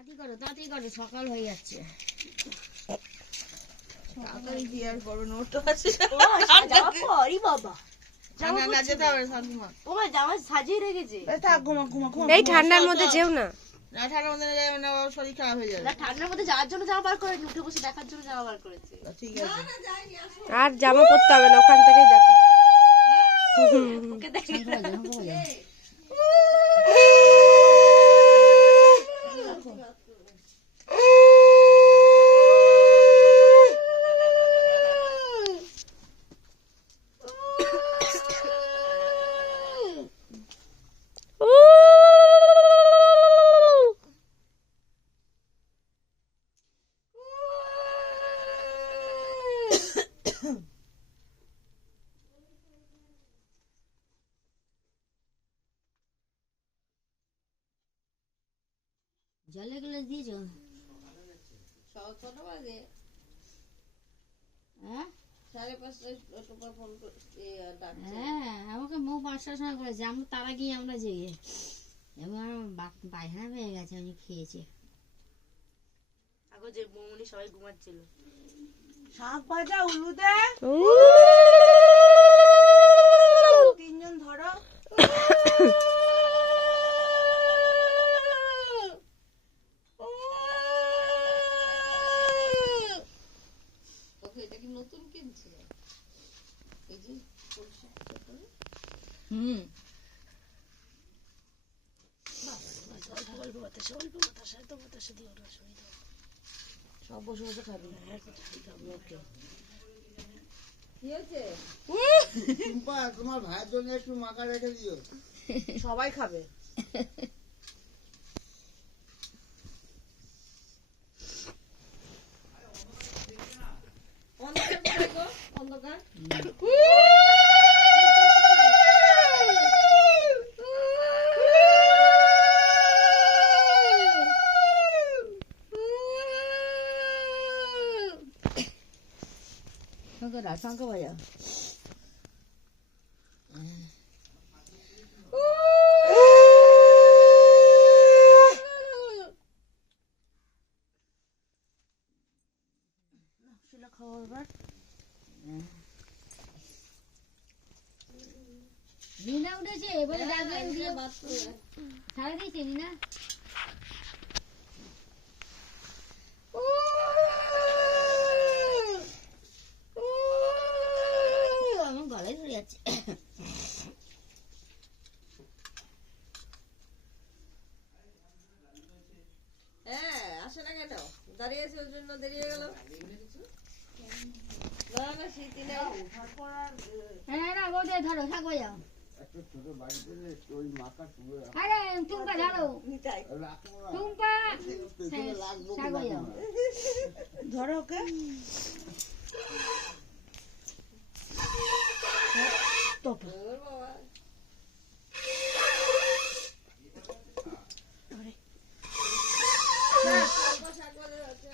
তাড়াতাড়ি করো, সকাল হয়ে যাচ্ছে। তাড়াতাড়ি কি আর বড় নোট আছে? সাজিয়ে রেখেছে। এই ঠান্ডার মধ্যে যেও না। ঠান্ডার মধ্যে যাবে না, শরীর খারাপ হয়ে যাবে। ঠান্ডার মধ্যে যাওয়ার জন্য জামা বার করেনি, উঠে বসে দেখার জন্য জামা বার করেছে। ঠিক আছে, আর জামা পরতে হবে না, ওখান থেকেই দেখো। ওকে দেখে জলের গ্লাস দিয়েছো? হ্যাঁ, আমাকে মুখ 5টার সময় করেছে। আমরা তার আগেই আমরা জেগে, এবার পায়খানা পেয়ে গেছে, আমি খেয়েছি। যে বৌমনি সবাই ঘুমাচ্ছিল। শাক ভাজা উলুদে 3জন ধরো। এটা কি নতুন কিনছে? এই যে সব বসে বসে খাবি। তোমার ভাইয়ের জন্য একটু মাখা রেখে দিও, সবাই খাবে। অন্ধকার শঙ্খ বাজাও। রিনা উঠেছে, এবারে ডাকলেন দিয়ে ছাড়া দিয়েছে রিনা। আমার গলায় ধরে যাচ্ছে। হ্যাঁ, আসে না কেন? দাঁড়িয়ে আছে, ওর জন্য দেরি হয়ে গেল। না না, শীতই নেই। হ্যাঁ না, বৌদি ধরো, শাক বাজাও। একটা ছোট বাড়ি পেলে ওই মাথা তুলে আরে টুম্পা ধরো, রাখবো না, টুম্পা পেছনে লাগবো শাক বাজাও। ধরো ওকে। ওর বাবা শাক বাজা হচ্ছে।